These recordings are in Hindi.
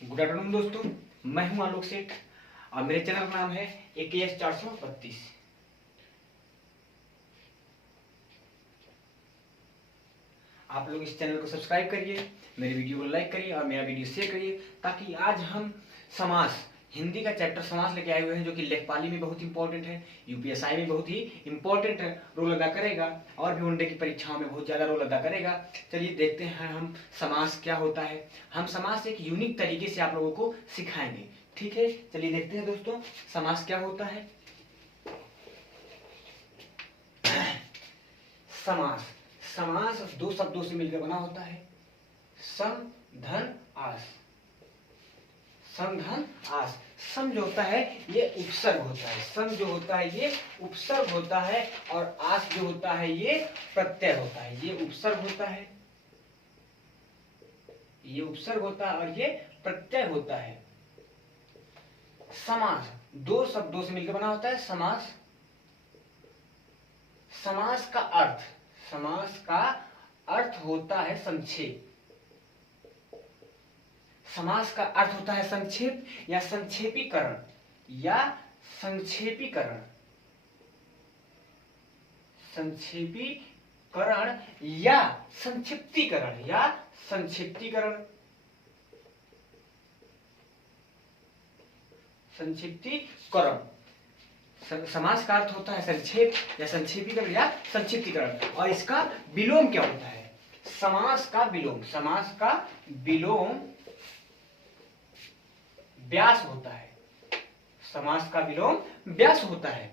गुड आफ्टरनून दोस्तों, मैं हूं आलोक सेठ और मेरे चैनल का नाम है AKS 432। आप लोग इस चैनल को सब्सक्राइब करिए, मेरी वीडियो को लाइक करिए और मेरा वीडियो शेयर करिए, ताकि आज हम समास हिंदी का चैप्टर समास लेके आए हुए हैं, जो कि लेखपाली में बहुत इंपॉर्टेंट है, यूपीएसआई में बहुत ही इंपॉर्टेंट रोल अदा करेगा और भी वनडे की परीक्षाओं में बहुत ज्यादा रोल अदा करेगा। चलिए देखते हैं हम समास क्या होता है। हम समास एक यूनिक तरीके से आप लोगों को सिखाएंगे, ठीक है। चलिए देखते हैं दोस्तों समास क्या होता है। समास समास दो शब्दों से मिलकर बना होता है, सम धन आस। सम धन आस। सम जो होता है ये उपसर्ग होता है, सम जो होता है ये उपसर्ग होता है, और आस जो होता है ये प्रत्यय होता है। ये उपसर्ग होता है, ये उपसर्ग होता है और ये प्रत्यय होता है। समास दो शब्दों से मिलकर बना होता है समास। समास का अर्थ, समास का अर्थ होता है संक्षेप। समास का अर्थ होता है संक्षेप या संक्षेपीकरण या संक्षेपीकरण, संक्षेपीकरण या संक्षिप्तीकरण या संक्षिप्तीकरण, संक्षिप्तीकरण। समास का अर्थ होता है संक्षेप या संक्षेपीकरण या संक्षिप्तीकरण। और इसका विलोम क्या होता है? समास का विलोम, समास का विलोम व्यास होता है। समास का विलोम व्यास होता है।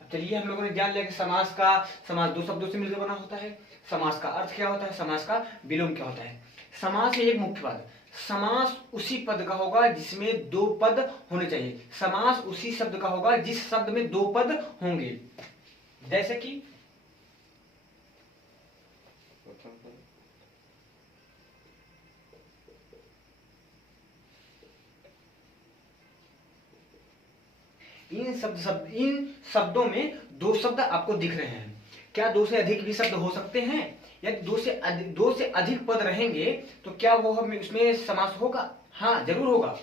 अब चलिए हम लोगों ने जान लिया कि समास दो शब्दों से मिलकर बना होता है। समास का अर्थ क्या होता है, समास का विलोम क्या होता है। समास है एक मुख्य पद। समास उसी पद का होगा जिसमें दो पद होने चाहिए। समास उसी शब्द का होगा जिस शब्द में दो पद होंगे। जैसे कि इन शब्दों में दो शब्द आपको दिख रहे हैं। क्या दो से अधिक भी शब्द हो सकते हैं? यदि दो से अधिक पद रहेंगे तो क्या वो उसमें समास होगा? हाँ, जरूर होगा।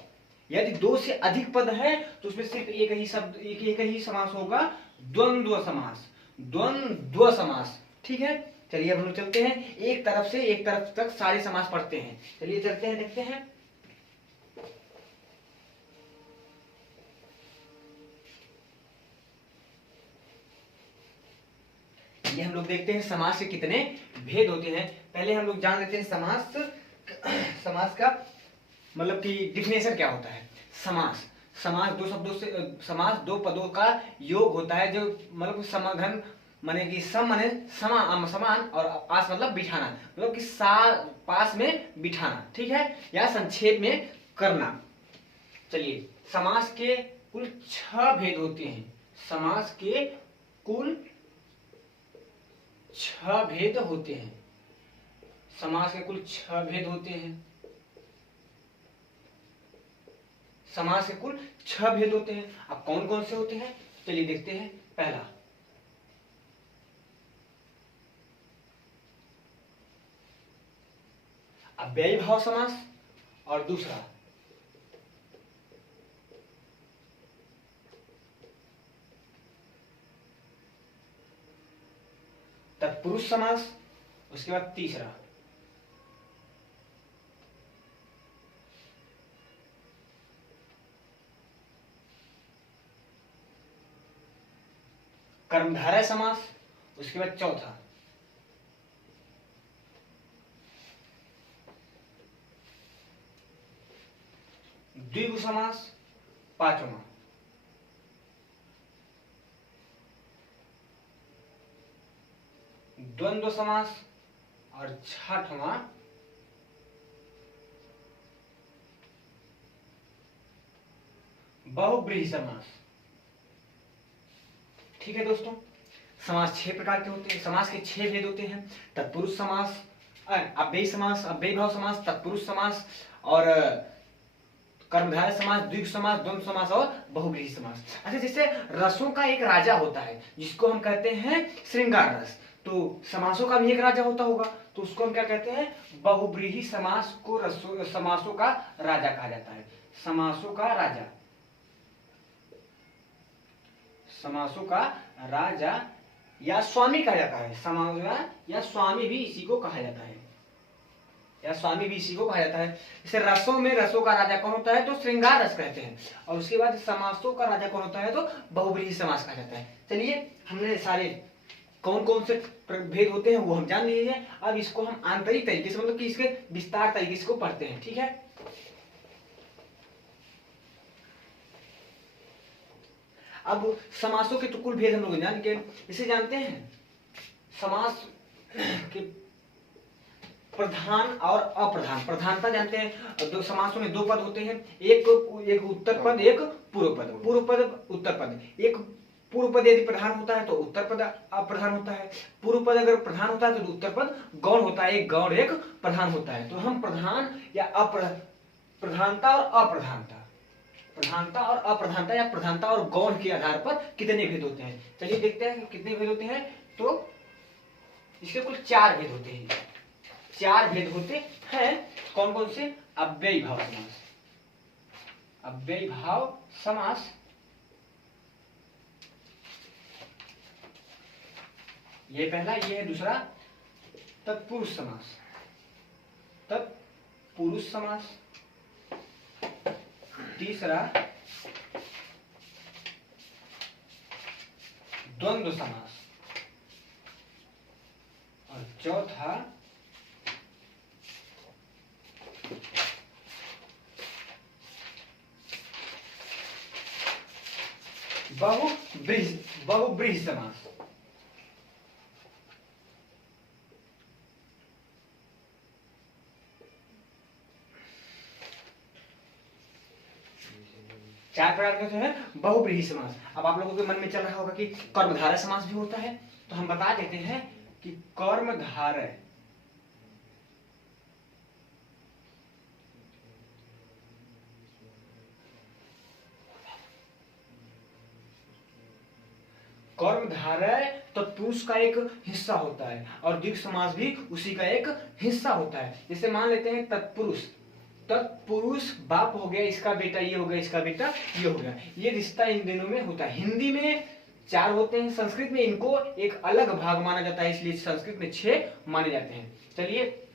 यदि दो से अधिक पद है तो उसमें सिर्फ एक ही शब्द, एक ही समास होगा, द्वंद्व समास, द्वंद्व समास। ठीक है, चलिए अब हम लोग चलते हैं, एक तरफ से एक तरफ तक सारे समास पढ़ते हैं। चलिए चलते हैं, देखते हैं। ये हम लोग देखते हैं समास के कितने भेद होते हैं। पहले हम लोग जान लेते हैं समास का मतलब कि डिफिनेशन क्या होता है। समास दो शब्दों से, समास दो पदों का योग होता है, जो मतलब समाधन माने कि सम माने समान और आस मतलब बिठाना, मतलब कि पास में बिठाना, ठीक है, या संक्षेप में करना। चलिए, समास के कुल 6 भेद होते हैं। समास के कुल 6 भेद होते हैं। समास के कुल 6 भेद होते हैं। समास के कुल 6 भेद होते हैं। अब कौन कौन से होते हैं, चलिए देखते हैं। पहला, अव्ययी भाव समास, और दूसरा तत्पुरुष समास, उसके बाद तीसरा कर्मधारय समास, उसके बाद चौथा द्विगु समास, पांचवा द्वंद्व समास, और छठवां बहुब्रीहि समास। ठीक है दोस्तों, समास 6 प्रकार के होते हैं। समास के 6 भेद होते हैं। तत्पुरुष समास, अव्ययी समास, अव्ययी भाव समास, तत्पुरुष समास, और कर्मधारय समास, द्विगु समास, द्वंद्व समास और बहुब्रीहि समास। अच्छा, जैसे रसों का एक राजा होता है जिसको हम कहते हैं श्रृंगार रस, तो समासों का भी एक राजा होता होगा। तो उसको हम क्या कहते हैं, बहुब्रीहि समास को समासों का राजा कहा जाता है। समासों का राजा, समासों का राजा या स्वामी कहा जाता है। समास या स्वामी भी इसी को कहा जाता है, या स्वामी भी इसी को कहा जाता है। जैसे रसों में रसों का राजा कौन होता है, तो श्रृंगार रस कहते हैं। और उसके बाद समासों का राजा कौन होता है, तो बहुब्रीहि समास कहा जाता है। चलिए हमने सारे कौन कौन से भेद होते हैं वो हम जान लिए हैं। अब इसको हम आंतरिक तरीके से, मतलब कि इसके विस्तार तरीके से को पढ़ते हैं। ठीक है, अब समासों के तो कुल भेद हम लोग जान के इसे जानते हैं। समास के प्रधान और अप्रधान, प्रधानता जानते हैं। दो समासों में दो पद होते हैं, एक उत्तर पद, एक पूर्व पद। पूर्व पद, उत्तर पद। एक पूर्व पद यदि प्रधान होता है तो उत्तर पद अप्रधान होता है। पूर्व पद अगर प्रधान होता है तो उत्तर पद गौण होता है। एक गौण एक प्रधान होता है। तो हम प्रधान या प्रधानता और अप्रधानता, प्रधानता और अप्रधानता या प्रधानता और गौण के आधार पर कितने भेद होते हैं, चलिए देखते हैं कितने भेद होते हैं। तो इसके कुल 4 भेद होते हैं। 4 भेद होते हैं। कौन कौन से, अव्ययी भाव समास, अव्ययी भाव समास, ये पहला, ये है दूसरा तत्पुरुष समास, तत्पुरुष समास। तीसरा द्वंद्व समास, और चौथा बहुब्रीहि समास। चार प्रकार के जो है बहुब्रीहि समास। अब आप लोगों के मन में चल रहा होगा कि कर्मधारय समास भी होता है, तो हम बता देते हैं कि कर्मधारय तत्पुरुष का एक हिस्सा होता है, और द्विग समास भी उसी का एक हिस्सा होता है। जैसे मान लेते हैं तत्पुरुष, तत्पुरुष बाप हो गया, इसका बेटा ये हो गया, इसका बेटा ये हो गया। ये रिश्ता इन दिनों में होता है। हिंदी में 4 होते हैं, संस्कृत में इनको एक अलग भाग माना जाता है, इसलिए संस्कृत में 6 माने जाते हैं। चलिए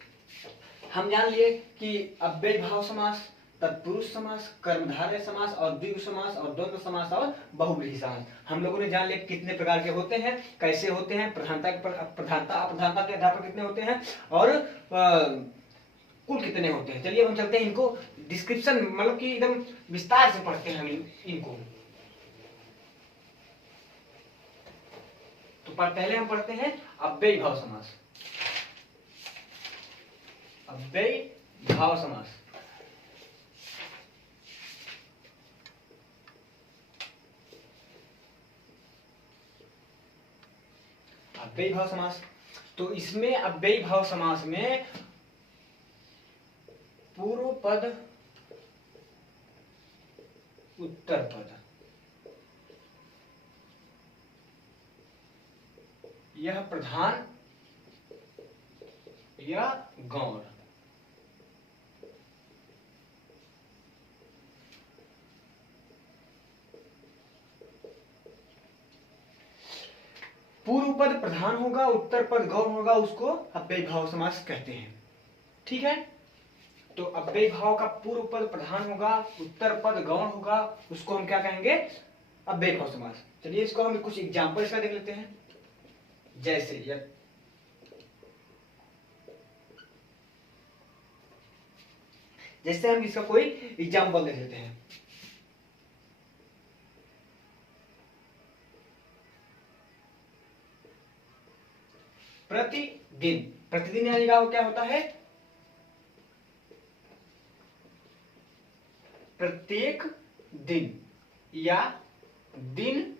हम जान लिए कि अव्ययी भाव समास, तत्पुरुष समास, कर्मधारय समास, और द्विगु समास, और द्वंद्व समास, और बहुब्रीहि समास। हम लोगों ने जान लिया कितने प्रकार के होते हैं, कैसे होते हैं, प्रधानता अप्रधानता के आधार पर कितने होते हैं, और कुल कितने होते हैं। चलिए हम चलते हैं इनको डिस्क्रिप्शन, मतलब कि एकदम विस्तार से पढ़ते हैं हम इनको। तो पहले हम पढ़ते हैं अव्ययी भाव समास। अव्ययी भाव समास, अव्ययी भाव समास। तो इसमें अव्ययी भाव समास में पूर्व पद, उत्तर पद, यह प्रधान या गौण, पूर्व पद प्रधान होगा, उत्तर पद गौण होगा, उसको अव्ययी भाव समास कहते हैं। ठीक है, तो अव्ययी भाव का पूर्व पद प्रधान होगा, उत्तर पद गौण होगा, उसको हम क्या कहेंगे, अव्ययी भाव समास। चलिए इसको हम कुछ एग्जांपल इसका देख लेते हैं। जैसे हम इसका कोई एग्जांपल देख लेते हैं। प्रतिदिन, प्रतिदिन यानी क्या होता है, प्रत्येक दिन या दिन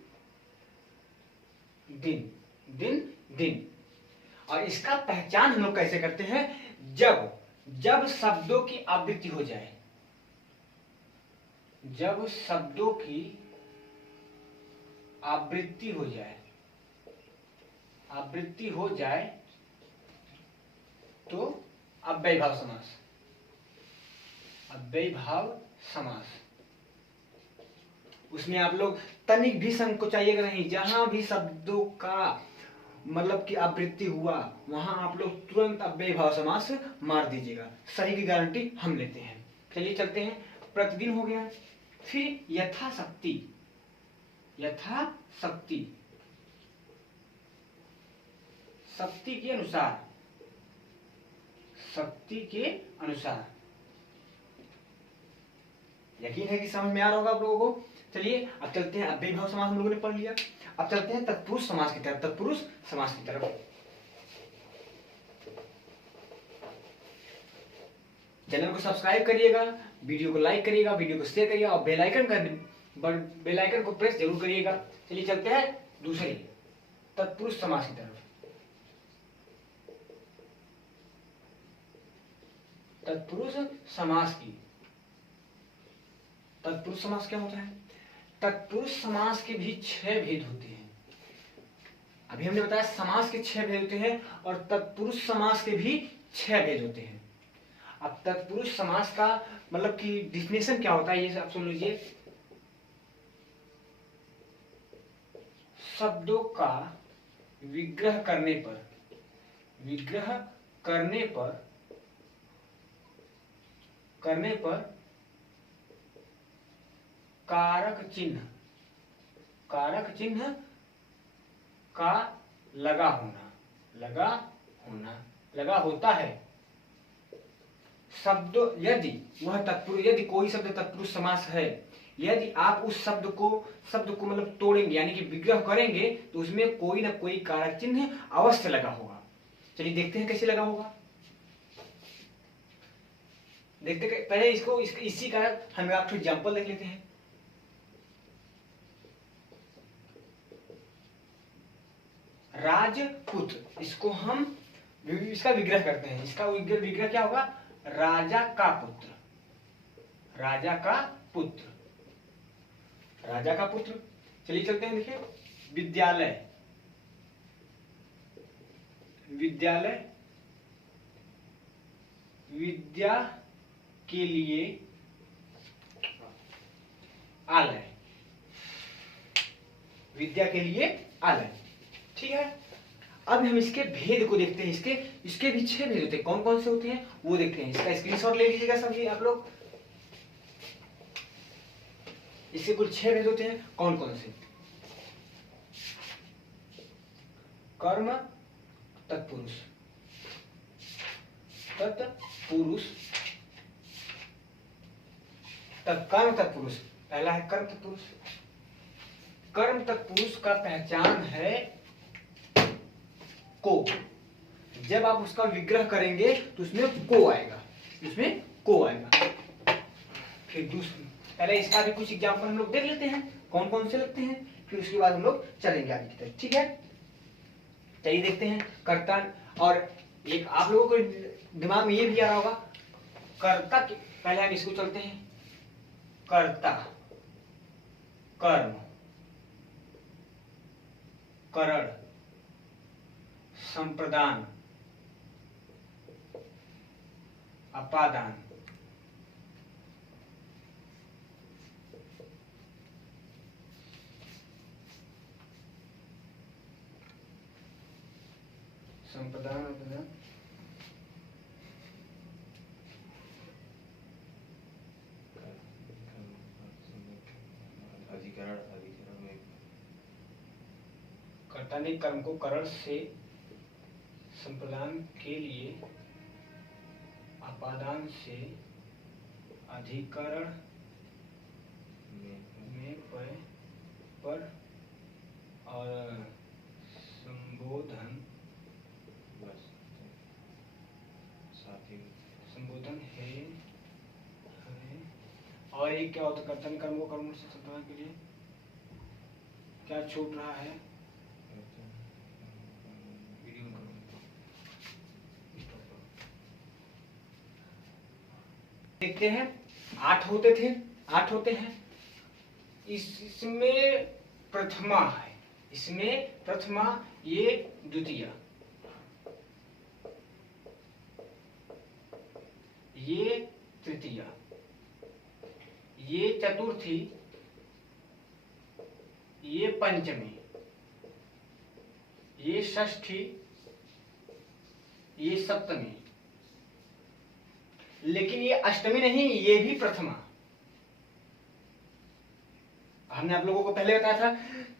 दिन दिन दिन। और इसका पहचान हम लोग कैसे करते हैं, जब शब्दों की आवृत्ति हो जाए, जब शब्दों की आवृत्ति हो जाए, आवृत्ति हो जाए तो अव्ययीभाव समास, अव्ययीभाव समास, उसमें आप लोग तनिक भी संकोचाइएगा नहीं। जहां भी शब्दों का मतलब कि आवृत्ति हुआ वहां आप लोग तुरंत अव्ययीभाव समास मार दीजिएगा, सही की गारंटी हम लेते हैं। चलिए चलते हैं, प्रतिदिन हो गया, फिर यथाशक्ति, यथाशक्ति, शक्ति के अनुसार, शक्ति के अनुसार। यकीन है कि समझ में आ रहा होगा आप लोगों को। चलिए अब चलते हैं, अव्ययीभाव समास हम लोगों ने पढ़ लिया, अब चलते हैं तत्पुरुष समास की तरफ, तत्पुरुष समास की तरफ। चैनल को सब्सक्राइब करिएगा, वीडियो को लाइक करिएगा, वीडियो को शेयर करिएगा और बेल आइकन को प्रेस जरूर करिएगा। चलिए चलते हैं दूसरे तत्पुरुष समास की तरफ। तत्पुरुष समास की, तत्पुरुष समास क्या होता है? तत्पुरुष समास के भी 6 भेद होते हैं। अभी हमने बताया समास के 6 भेद होते हैं और तत्पुरुष समास के भी 6 भेद होते हैं। अब तत्पुरुष समास का मतलब कि डिफिनेशन क्या होता है ये आप सुन लीजिए। शब्दों का विग्रह करने पर, विग्रह करने पर, करने पर कारक चिन्ह, कारक चिन्ह का लगा होना, लगा होना, लगा होता है। शब्द यदि वह तत्पुरुष, यदि कोई शब्द तत्पुरुष समास है, यदि आप उस शब्द को मतलब तोड़ेंगे यानी कि विग्रह करेंगे तो उसमें कोई ना कोई कारक चिन्ह अवश्य लगा होगा। चलिए देखते हैं कैसे लगा होगा, देखते पहले इसको इसी का हम आपको एग्जाम्पल देख लेते हैं। राजपुत्र, इसको हम इसका विग्रह करते हैं, इसका विग्रह क्या होगा? राजा का पुत्र, राजा का पुत्र, राजा का पुत्र। चलिए चलते हैं, देखिए विद्यालय, विद्यालय, विद्या के लिए आलय, विद्या के लिए आलय। ठीक है, अब हम इसके भेद को देखते हैं। इसके भी 6 भेद होते हैं। कौन कौन से होते हैं वो देखते हैं। इसका स्क्रीनशॉट ले लीजिएगा सभी आप लोग। इसके कुल 6 भेद होते हैं। कौन कौन से? कर्म तत्पुरुष, तत्पुरुष, कर्म तत्पुरुष। पहला है कर्म तत्पुरुष। कर्म तत्पुरुष का पहचान है को। जब आप उसका विग्रह करेंगे तो उसमें को आएगा, इसमें को आएगा। फिर दूसरी, पहले इसका भी कुछ एग्जांपल हम लोग देख लेते हैं कौन कौन से लगते हैं, फिर उसके बाद हम लोग चलेंगे आगे की तरफ। ठीक है, चलिए देखते हैं। कर्ता, और एक आप लोगों को दिमाग में ये भी आ रहा होगा कर्ता, पहले हम इसको चलते हैं। कर्ता, कर्म, करण, संप्रदान, अपादान, संप्रदान, अपादान, अधिकरण, अधिकरण में कर्ता ने कर्म को करण से संप्रदान के लिए, अपादान से अधिकरण में पर और संबोधन, बस साथ ही संबोधन है। और एक क्या होता है? कर्ता ने कर्म को कर्म से संप्रदान के लिए क्या छूट रहा है? देखते हैं 8 होते थे, 8 होते हैं। इसमें प्रथमा है, इसमें प्रथमा, ये द्वितीय, ये तृतीया, ये चतुर्थी, ये पंचमी, ये षष्ठी, ये सप्तमी, लेकिन ये अष्टमी नहीं, ये भी प्रथमा। हमने आप लोगों को पहले बताया था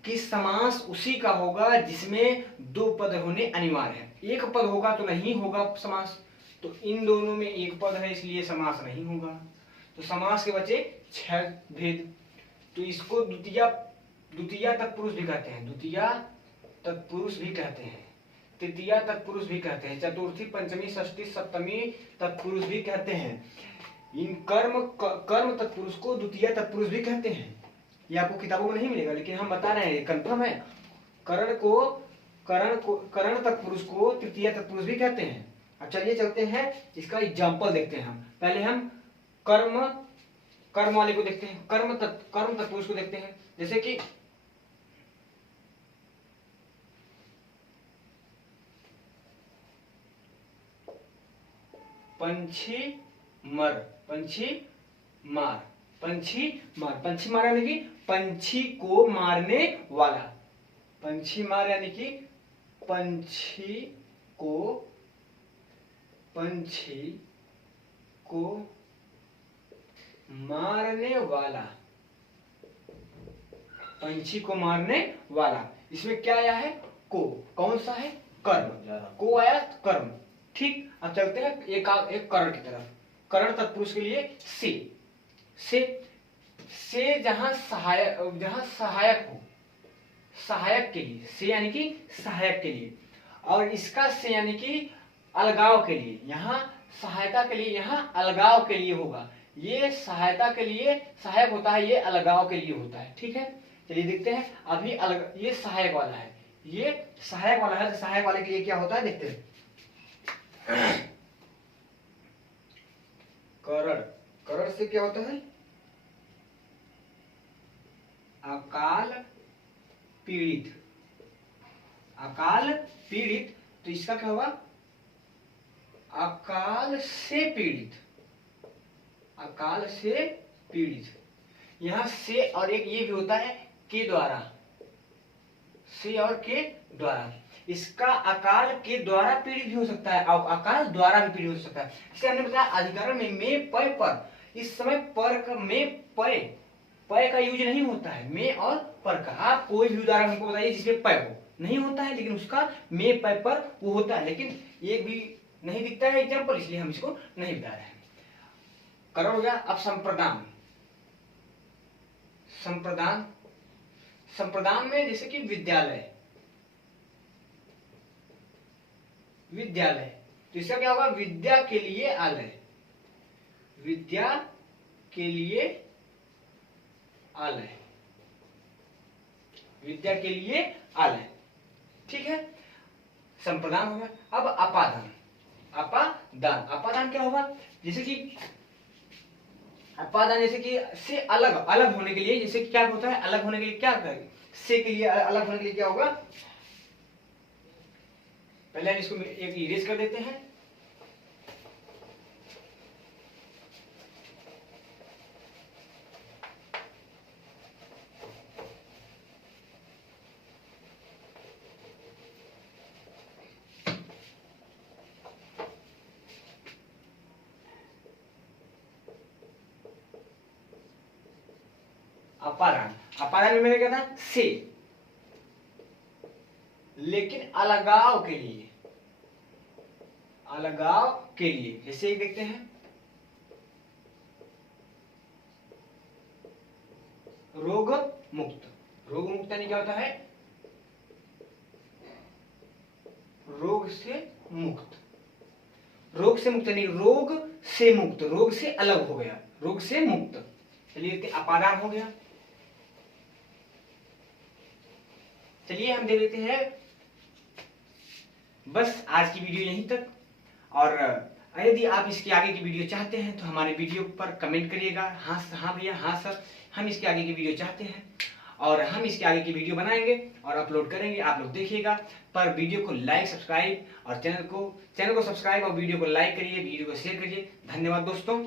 कि समास उसी का होगा जिसमें दो पद होने अनिवार्य है। एक पद होगा तो नहीं होगा समास, तो इन दोनों में एक पद है इसलिए समास नहीं होगा। तो समास के बचे 6 भेद। तो इसको द्वितीया तत्पुरुष भी कहते हैं, द्वितीया तत्पुरुष भी कहते हैं, तृतीया तत्पुरुष भी कहते हैं, चतुर्थी, पंचमी, षष्ठी, सप्तमी तत्पुरुष भी कहते हैं। इन कर्म तत्पुरुष को द्वितीय तत्पुरुष भी कहते हैं। ये आपको किताबों में नहीं मिलेगा, लेकिन हम बता रहे हैं, कंफर्म है। करण तत्पुरुष को तृतीय तत्पुरुष भी कहते हैं। अब चलिए चलते हैं, इसका एग्जाम्पल देखते हैं। हम पहले हम कर्म वाले को देखते हैं, कर्म तत्पुरुष को देखते हैं। जैसे कि पंछी मार, यानी कि पंछी को मारने वाला। पंछी मार यानी कि पंछी को मारने वाला, पंछी को मारने वाला। इसमें क्या आया है? को। कौन सा है? कर्म। को आया कर्म। ठीक। अब चलते हैं एक करण की तरफ। करण तत्पुरुष के लिए से जहां सहायक हो, सहायक के लिए, से यानी कि सहायक के लिए, और इसका से यानी कि अलगाव के लिए। यहाँ सहायता के लिए, यहाँ अलगाव के लिए होगा। ये सहायता के लिए सहायक होता है, ये अलगाव के लिए होता है। ठीक है, चलिए देखते हैं। अभी ये सहायक वाला है, ये सहायक वाला है। तो सहायक वाले के लिए क्या होता है देखते हैं। करण से क्या होता है? अकाल पीड़ित। तो इसका क्या होगा? अकाल से पीड़ित। यहां से और एक ये भी होता है के द्वारा, से और के द्वारा। इसका अकाल के द्वारा पीड़ित भी हो सकता है और अकाल द्वारा भी पीड़ित हो सकता है। इससे हमने बताया अधिकरण में पय पर। इस समय पर का पय का यूज नहीं होता है, में और पर का। आप कोई भी उदाहरण हमको बताइए जिसमें पय हो, नहीं होता है, लेकिन उसका में पय पर वो होता है, लेकिन एक भी नहीं दिखता है एग्जाम्पल, इसलिए हम इसको नहीं बता रहे हैं। करण हो गया। अब संप्रदान में जैसे कि विद्यालय, तो इसका क्या होगा? विद्या के लिए आलय, ठीक है, संप्रदान होगा। अब अपादान क्या होगा? जैसे कि अपादान, जैसे कि से अलग होने के लिए, जैसे क्या होता है? अलग होने के लिए क्या करेंगे? से के लिए अलग होने के लिए क्या होगा? पहले हम इसको एक इरेज कर देते हैं। अपादान में मैंने क्या था? से, लेकिन अलगाव के लिए जैसे एक देखते हैं, रोग मुक्त यानी क्या होता है? रोग से मुक्त यानी रोग से अलग हो गया, रोग से मुक्त। चलिए अपादान हो गया। चलिए हम देख लेते हैं बस आज की वीडियो यहीं तक। और यदि आप इसके आगे की वीडियो चाहते हैं तो हमारे वीडियो पर कमेंट करिएगा, हाँ भैया, हाँ सर, हम इसके आगे की वीडियो चाहते हैं, और हम इसके आगे की वीडियो बनाएंगे और अपलोड करेंगे। आप लोग देखिएगा, पर वीडियो को लाइक, सब्सक्राइब और चैनल को सब्सक्राइब और वीडियो को लाइक करिए, वीडियो को शेयर करिए। धन्यवाद दोस्तों।